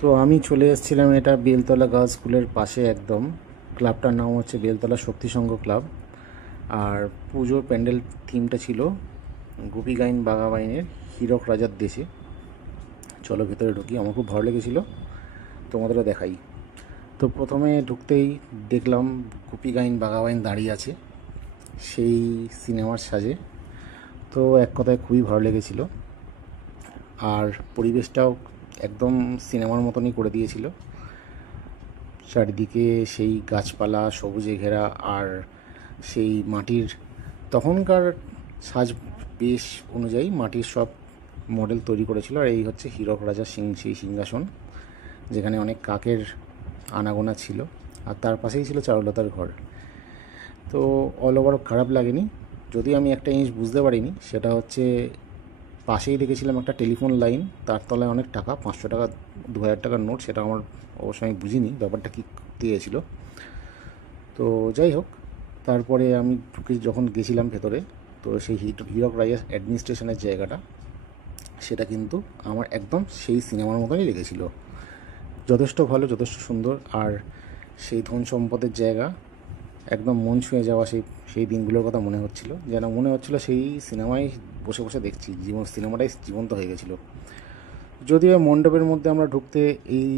তো আমি চলে এসেছিলাম, এটা বেলতলা গার্লস স্কুলের পাশে একদম। ক্লাবটার নাম হচ্ছে বেলতলা শক্তি সংঘ ক্লাব। আর পুজোর প্যান্ডেল থিমটা ছিল গোপী গাইন বাঘাবাইনের হীরক রাজার দেশে। চলো ভেতরে ঢুকি, আমার খুব ভালো লেগেছিলো, তোমাদেরও দেখাই। তো প্রথমে ঢুকতেই দেখলাম গোপী গাইন বাঘাবাইন দাঁড়িয়ে আছে সেই সিনেমার সাজে। তো এক কথায় খুবই ভালো লেগেছিল। আর পরিবেশটাও একদম সিনেমার মতনই করে দিয়েছিল। চারিদিকে সেই গাছপালা সবুজে ঘেরা, আর সেই মাটির তখনকার সাজ বেশ অনুযায়ী মাটির সব মডেল তৈরি করেছিল। আর এই হচ্ছে হীরক রাজার সেই সিংহাসন, যেখানে অনেক কাকের আনাগোনা ছিল। আর তার পাশেই ছিল চারুলতার ঘর। তো অল ওভার খারাপ লাগেনি, যদি আমি একটা জিনিস বুঝতে পারিনি, সেটা হচ্ছে পাশেই দেখেছিলাম একটা টেলিফোন লাইন, তার তলায় অনেক টাকা, 500 টাকা 2000 টাকার নোট। সেটা আমার অবশ্য আমি বুঝিনি ব্যাপারটা কী করতে গিয়েছিল। তো যাই হোক, তারপরে আমি যখন গেছিলাম ভেতরে, তো সেই হীরক রাজার অ্যাডমিনিস্ট্রেশনের জায়গাটা, সেটা কিন্তু আমার একদম সেই সিনেমার মতনই লেগেছিল। যথেষ্ট ভালো, যথেষ্ট সুন্দর। আর সেই ধন সম্পদের জায়গা, একদম মন ছুঁয়ে যাওয়া সেই সেই দিনগুলোর কথা মনে হচ্ছিল, যেন মনে হচ্ছিল সেই সিনেমায় বসে বসে দেখছি, সিনেমাটাই জীবন্ত হয়ে গেছিলো। যদিও মণ্ডপের মধ্যে আমরা ঢুকতে, এই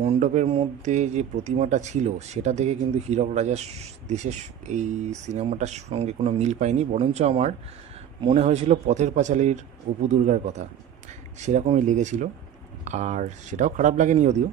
মণ্ডপের মধ্যে যে প্রতিমাটা ছিল সেটা দেখে কিন্তু হীরক রাজার দেশের এই সিনেমাটার সঙ্গে কোনো মিল পাইনি, বরঞ্চ আমার মনে হয়েছিল পথের পাঁচালীর অপু দুর্গার কথা, সেরকমই লেগেছিল। আর সেটাও খারাপ লাগেনি যদিও।